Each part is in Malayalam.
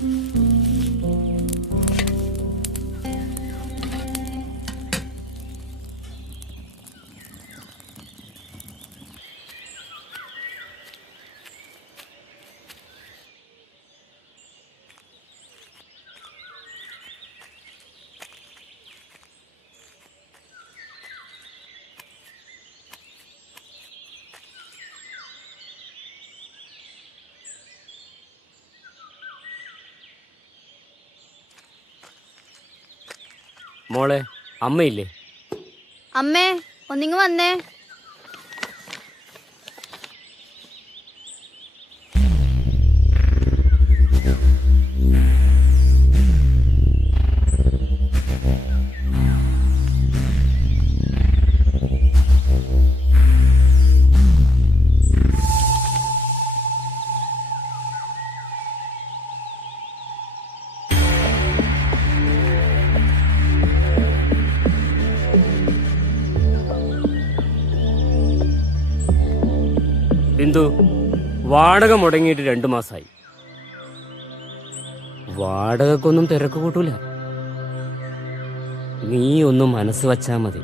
Música മോളെ അമ്മയില്ലേ? അമ്മേ ഒന്നിങ്ങ് വന്നേ. ബിന്ദു വാടക മുടങ്ങിയിട്ട് രണ്ടു മാസമായി വാടകക്കൊന്നും തിരക്ക് കൂട്ടൂല. നീ ഒന്നും മനസ്സ് വച്ചാ മതി.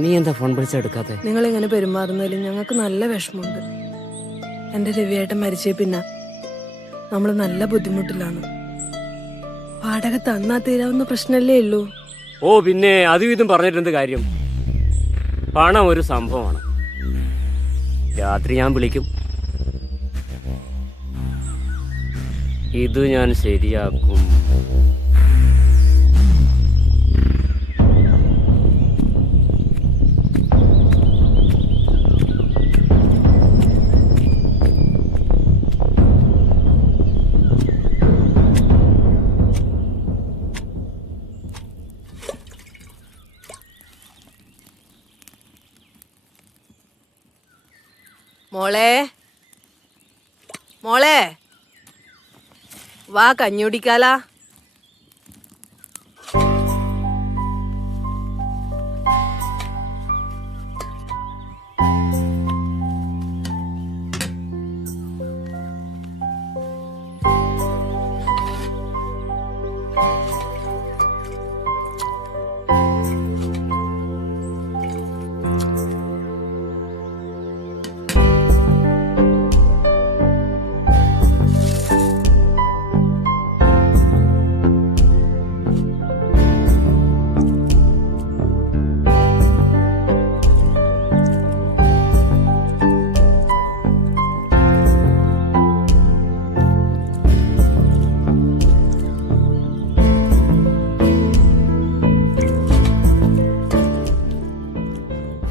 നീ എന്താ ഫോൺ വിളിച്ചെടുക്കാതെ നിങ്ങൾ ഇങ്ങനെ പെരുമാറുന്നതിൽ ഞങ്ങൾക്ക് നല്ല വിഷമമുണ്ട്. എന്റെ രവിയേട്ടൻ മരിച്ചേ പിന്നെ നമ്മൾ നല്ല ബുദ്ധിമുട്ടിലാണ്. വാടക തന്നാ തീരാവുന്ന പ്രശ്നമല്ലേ ഉള്ളൂ. ഓ പിന്നെ അതും ഇതും പറഞ്ഞിട്ടെന്ത് കാര്യം? പണം ഒരു സംഭവമാണ്. രാത്രി ഞാൻ വിളിക്കും. ഇത് ഞാൻ ശരിയാക്കും. മോളെ. മോളെ. വാ കഞ്ഞി കുടിക്കാലാ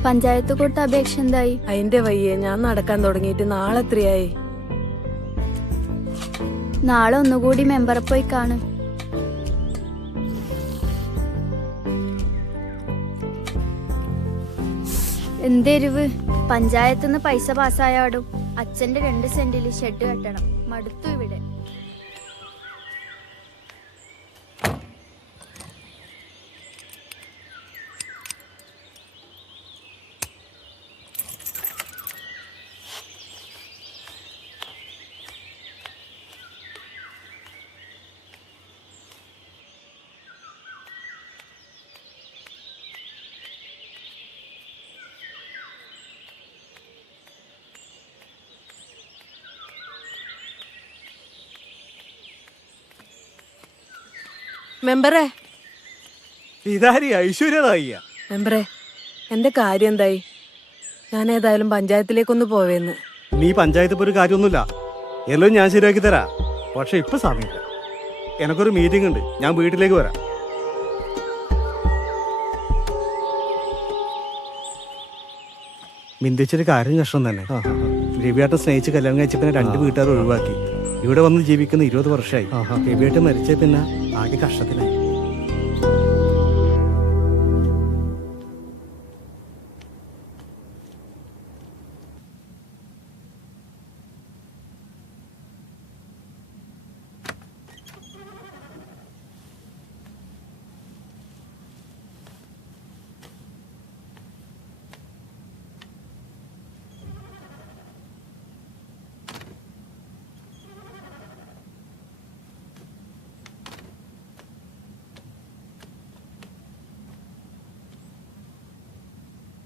പഞ്ചായത്ത് കൊടുത്ത അപേക്ഷ എന്തായി? അതിന്റെ വയ്യേ ഞാൻ നടക്കാൻ തുടങ്ങിയിട്ട് നാളെ എത്രയായി? നാളെ ഒന്നുകൂടി മെമ്പറെ പോയി കാണും. എന്തെരുവ് പഞ്ചായത്ത് നിന്ന് പൈസ പാസ്സായാടും. അച്ഛന്റെ രണ്ട് സെന്റിൽ ഷെഡ് കെട്ടണം. മടുത്തു ഇവിടെ. മെമ്പറെ. ഇതാരി ഐശ്വര്യതായിയ മെമ്പറേ എന്റെ കാര്യം എന്തായി? ഞാൻ ഏതായാലും പഞ്ചായത്തിലേക്കൊന്ന് പോവേന്ന്. നീ പഞ്ചായത്ത് ഒരു കാര്യമൊന്നുമില്ല. എല്ലാം ഞാൻ ശരിയാക്കി തരാ. പക്ഷെ ഇപ്പൊ സമയമില്ല. എനക്കൊരു മീറ്റിംഗ് ഉണ്ട്. ഞാൻ വീട്ടിലേക്ക് വരാം. മിന്തിച്ചൊരു കാര്യം കഷ്ടം തന്നെ. രവിയാട്ടൻ സ്നേഹിച്ച് കല്യാണം കഴിച്ച പിന്നെ രണ്ട് വീട്ടുകാർ ഒഴിവാക്കി. ഇവിടെ വന്ന് ജീവിക്കുന്ന ഇരുപത് വർഷമായി രവിയാട്ടൻ മരിച്ച പിന്നെ ആകെ കഷ്ടത്തിലായി.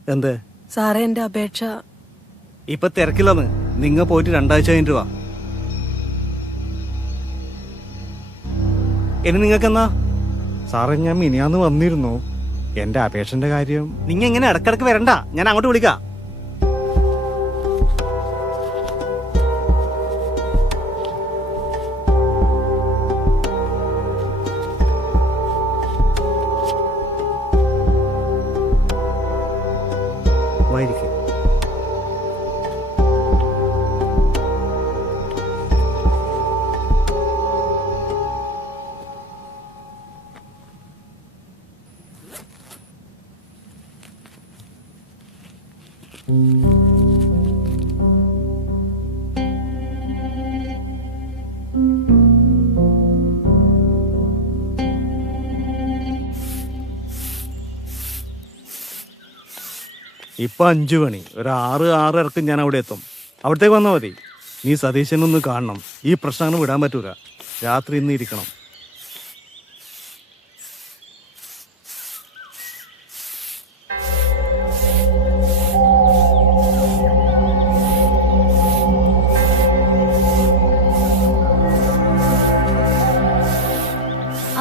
എന്ത്? സാറേ എന്റെ അപേക്ഷ. ഇപ്പൊ തിരക്കില്ലെന്ന് നിങ്ങ പോയിട്ട് രണ്ടാഴ്ച കഴിഞ്ഞിട്ട് വാ. ഇനി നിങ്ങൾക്ക് എന്നാ സാറേ ഞാൻ മിനിയാന്ന് വന്നിരുന്നു. എന്റെ അപേക്ഷന്റെ കാര്യം നിങ്ങ ഇങ്ങനെ ഇടക്കിടക്ക് വരണ്ട. ഞാൻ അങ്ങോട്ട് വിളിക്കാം. ഇപ്പൊ അഞ്ചു മണി. ഒരു ആറ് ആറ് ആറരക്ക് ഞാൻ അവിടെ എത്തും. അവിടത്തേക്ക് വന്നാൽ മതി. നീ സതീശനൊന്ന് കാണണം. ഈ പ്രശ്നം അങ്ങനെ വിടാൻ പറ്റൂല. രാത്രി ഇന്ന് ഇരിക്കണം.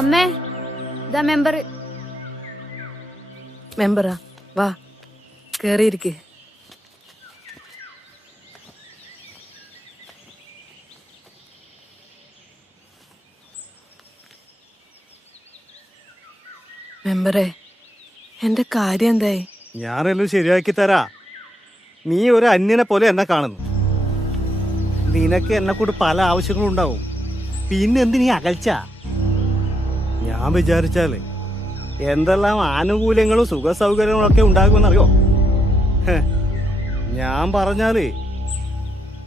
അമ്മേ ഇതാ മെമ്പർ മെമ്പറാ? വാ കേറിയിരിക്ക്. മെമ്പറേ എന്റെ കാര്യം എന്തായി? ഞാനെല്ലാം ശരിയാക്കി തരാ. നീ ഒരു അന്യനെ പോലെ എന്നെ കാണുന്നു. നിനക്ക് എന്നെ കൂടെ പല ആവശ്യങ്ങളും ഉണ്ടാവും. പിന്നെ എന്ത് നീ അകൽച്ച? ഞാൻ വിചാരിച്ചാൽ എന്തെല്ലാം ആനുകൂല്യങ്ങളും സുഖ സൗകര്യങ്ങളും ഒക്കെ ഉണ്ടാകുമെന്നറിയോ? ഞാൻ പറഞ്ഞാലേ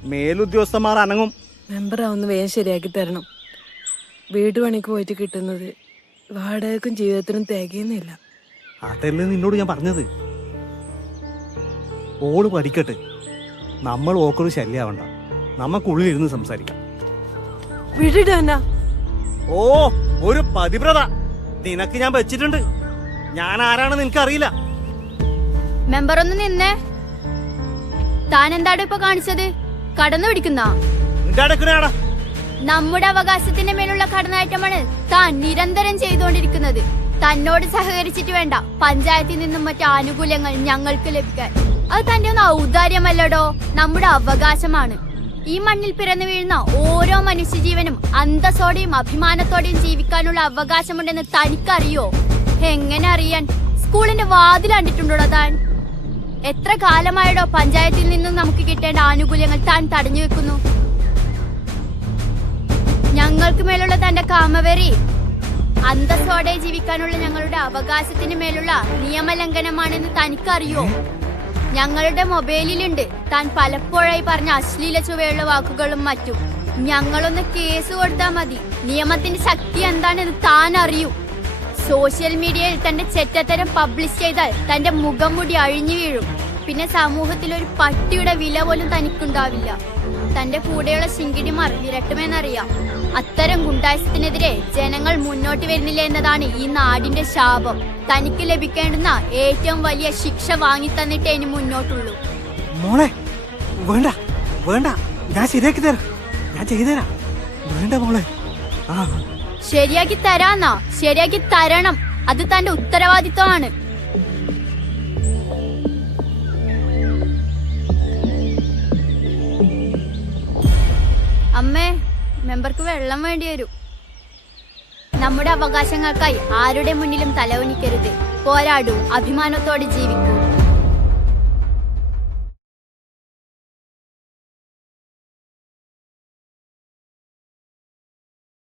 മേലുദ്യോഗസ്ഥന്മാർ അനങ്ങും. മെമ്പർ ഒന്ന് വേഗം ശരിയാക്കി തരണം. വീട് പണിക്ക് പോയിട്ട് കിട്ടുന്നത് വാടകയ്ക്കും ജീവിതത്തിനും തികയുന്നില്ല. അതല്ലേ നിന്നോട് ഞാൻ പറഞ്ഞത്? ഓൾ പഠിക്കട്ടെ. നമ്മൾ ഓക്കൊരു ശല്യാവണ്ട. നമുക്കുള്ളിൽ ഇരുന്ന് സംസാരിക്കാം വിടിടാനാ ഓ ഒരു പതിവ്രത. നിനക്ക് ഞാൻ വെച്ചിട്ടുണ്ട്. ഞാൻ ആരാണെന്ന് നിനക്കറിയില്ല. മെമ്പർ ഒന്ന് നിന്നേ. താൻ എന്താടോ ഇപ്പൊ കാണിച്ചത്? കടന്നു പിടിക്കുന്ന? നമ്മുടെ അവകാശത്തിന്റെ മേലുള്ള കടന്നാറ്റമാണ് താൻ നിരന്തരം ചെയ്തുകൊണ്ടിരിക്കുന്നത്. തന്നോട് സഹകരിച്ചിട്ട് വേണ്ട. പഞ്ചായത്തിൽ നിന്നും മറ്റു ആനുകൂല്യങ്ങൾ ഞങ്ങൾക്ക് ലഭിക്കാൻ. അത് തന്റെ ഒന്ന് ഔദാര്യമല്ലടോ. നമ്മുടെ അവകാശമാണ്. ഈ മണ്ണിൽ പിറന്നു വീഴുന്ന ഓരോ മനുഷ്യജീവനും അന്തസ്സോടെയും അഭിമാനത്തോടെയും ജീവിക്കാനുള്ള അവകാശമുണ്ടെന്ന് തനിക്കറിയോ? എങ്ങനെ അറിയാൻ? സ്കൂളിന്റെ വാതിൽ കണ്ടിട്ടുണ്ടോ താൻ? എത്ര കാലമായടോ പഞ്ചായത്തിൽ നിന്നും നമുക്ക് കിട്ടേണ്ട ആനുകൂല്യങ്ങൾ താൻ തടഞ്ഞു വെക്കുന്നു? ഞങ്ങൾക്ക് മേലുള്ള തന്റെ കാമവെറി അന്തസ്സോടെ ജീവിക്കാനുള്ള ഞങ്ങളുടെ അവകാശത്തിന് മേലുള്ള നിയമലംഘനമാണെന്ന് തനിക്കറിയോ? ഞങ്ങളുടെ മൊബൈലിലുണ്ട്. താൻ പലപ്പോഴായി പറഞ്ഞ അശ്ലീല ചുവയുള്ള വാക്കുകളും മറ്റും. ഞങ്ങളൊന്ന് കേസ് കൊടുത്താൽ മതി. നിയമത്തിന്റെ ശക്തി എന്താണെന്ന് താൻ അറിയൂ. സോഷ്യൽ മീഡിയയിൽ തന്റെ ചെറ്റത്തരം പബ്ലിഷ് ചെയ്താൽ തന്റെ മുഖം മുടി അഴിഞ്ഞു വീഴും. പിന്നെ സമൂഹത്തിൽ ഒരു പട്ടിയുടെ വില പോലും തനിക്കുണ്ടാവില്ല. തന്റെ കൂടെയുള്ള ശിങ്കിടിമാർ വിരട്ടുമെന്നറിയാം. അത്തരം ഗുണ്ടായസത്തിനെതിരെ ജനങ്ങൾ മുന്നോട്ട് വരുന്നില്ല എന്നതാണ് ഈ നാടിന്റെ ശാപം. തനിക്ക് ലഭിക്കേണ്ടുന്ന ഏറ്റവും വലിയ ശിക്ഷ വാങ്ങി തന്നിട്ടേ ഇനി മുന്നോട്ടുള്ളൂ. മോളെ വേണ്ട വേണ്ട. ഞാൻ ശരിയാക്കി തരാം. ഞാൻ ചെയ്തുതരാം വേണ്ട മോളെ. ശരിയാക്കി തരാന്നാ. ശരിയാക്കി തരണം. അത് തന്റെ ഉത്തരവാദിത്വമാണ്. അമ്മേ മെമ്പർക്ക് വെള്ളം വേണ്ടി വരും. നമ്മുടെ അവകാശങ്ങൾക്കായി ആരുടെ മുന്നിലും തലവണിക്കരുത് പോരാടൂ അഭിമാനത്തോടെ ജീവിക്കൂ.